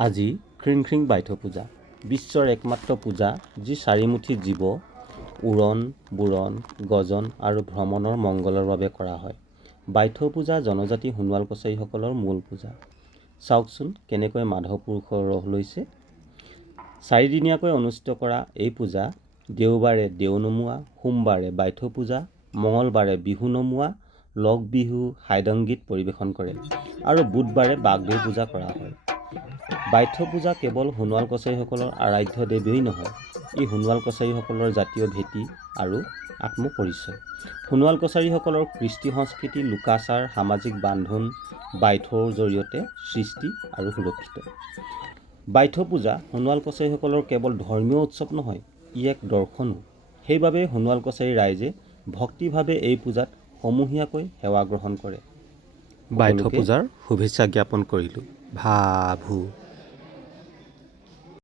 আজি খ্ৰিংখ্ৰিং বাইথ পূজা বিশ্বৰ একমাত্ৰ পূজা যি চাৰিমুঠি জীৱ উৰণ বুৰণ গজন আৰু ভ্ৰমণৰ মংগলৰ বাবে কৰা হয়। বাইথ পূজা জনজাতি সোণোৱাল কছাৰীসকলৰ মূল পূজা। চাওকচোন কেনেকৈ মাধৱ পুৰুষৰ ৰহ লৈছে। চাৰিদিনীয়াকৈ অনুষ্ঠিত কৰা এই পূজা দেওবাৰে দেও নমোৱা, সোমবাৰে বাইথ পূজা, মঙলবাৰে বিহু নমোৱা, লগ বিহু হাইদংগীত পৰিৱেশন কৰে আৰু বুধবাৰে বাগদেউ পূজা কৰা হয়। বাইথ পূজা কেৱল সোণোৱাল কছাৰীসকলৰ আৰাধ্য দেৱেই নহয়, ই সোণোৱাল কছাৰীসকলৰ জাতীয় ভেটি আৰু আত্মপৰিচয়। সোণোৱাল কছাৰীসকলৰ কৃষ্টি সংস্কৃতি লোকাচাৰ সামাজিক বান্ধোন বাইথৰ জৰিয়তে সৃষ্টি আৰু সুৰক্ষিত। বাইথ পূজা সোণোৱাল কছাৰীসকলৰ কেৱল ধৰ্মীয় উৎসৱ নহয়, ই এক দৰ্শনো। সেইবাবে সোণোৱাল কছাৰী ৰাইজে ভক্তিভাৱে এই পূজাত সমূহীয়াকৈ সেৱা গ্ৰহণ কৰে। বাইথ পূজাৰ শুভেচ্ছা জ্ঞাপন কৰিলোঁ। ভাভু।